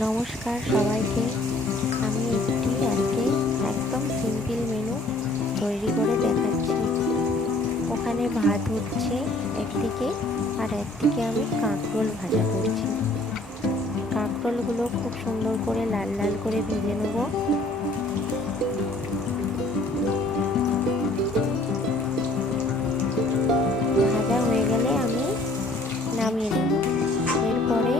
নমস্কার সবাইকে। আমি একটি আজকে একদম সিম্পল মেনু তৈরি করে দেখাচ্ছি। ওখানে ভাত হচ্ছে একদিকে আর একদিকে আমি কাঁকরোল ভাজা করছি। কাঁকরোলগুলো খুব সুন্দর করে লাল লাল করে ভেজে নেব। ভাজা হয়ে গেলে আমি নামিয়ে নেব। এরপরে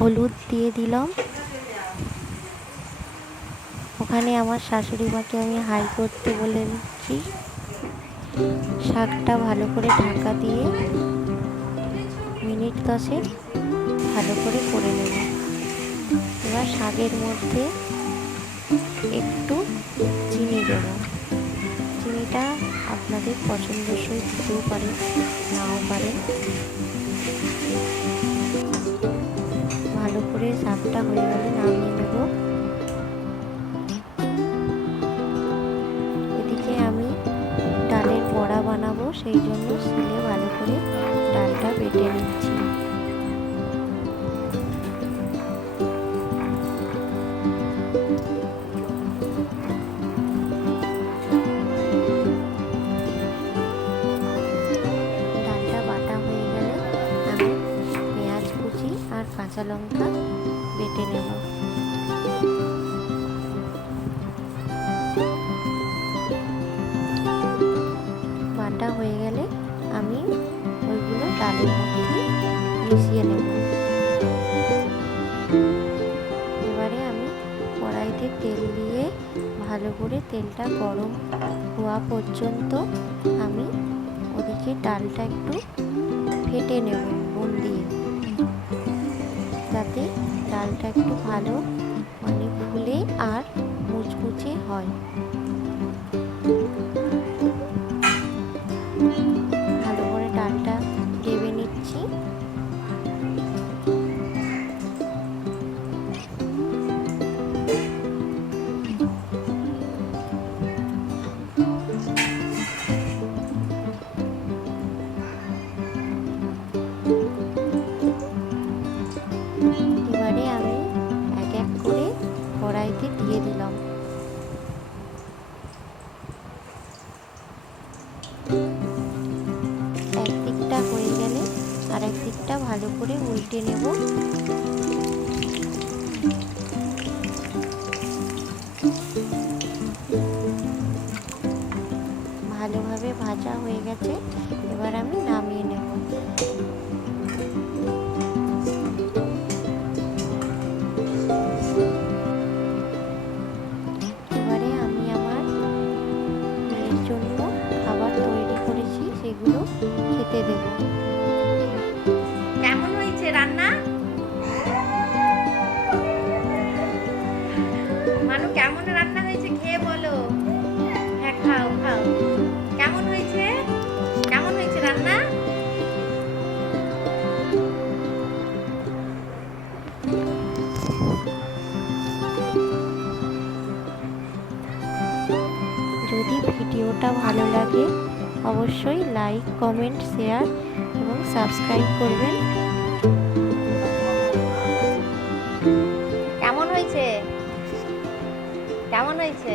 হলুদ দিয়ে দিলাম। ওখানে আমার শাশুড়ি মাকে আমি হাই করতে বলেছি শাকটা ভালো করে ঢাকা দিয়ে মিনিট দশেক ভালো করে করে নেব। এবার শাকের মধ্যে একটু চিনি দেব। চিনিটা আপনাদের পছন্দসই দিতেও পারেন নাও পারেন ভালো করে শাকটা হয়ে গেলে নামিয়ে নেব। এদিকে আমি ডালের বড়া বানাবো, সেই জন্য শিলে ভালো করে ডালটা বেটে নিচ্ছি। কাঁচা লঙ্কা মিশিয়ে নেব এবারে আমি কড়াইতে তেল দিয়ে ভালো করে তেলটা গরম হওয়া পর্যন্ত আমি ওদিকে ডালটা একটু ফেটে নেব, নুন দিয়ে। যাতে ডালটা একটু ভালো দিকটা ভালো করে উল্টে নেব। ভালোভাবে ভাজা হয়ে গেছে, এবার আমি নামিয়ে নেব। এবারে আমি আমার জন্য খাবার তৈরি করেছি, সেগুলো খেতে দেব। রান্না? যদি ভিডিওটা ভালো লাগে অবশ্যই লাইক কমেন্ট শেয়ার এবং সাবস্ক্রাইব করবেন। কেমন হয়েছে? কেমন হয়েছে?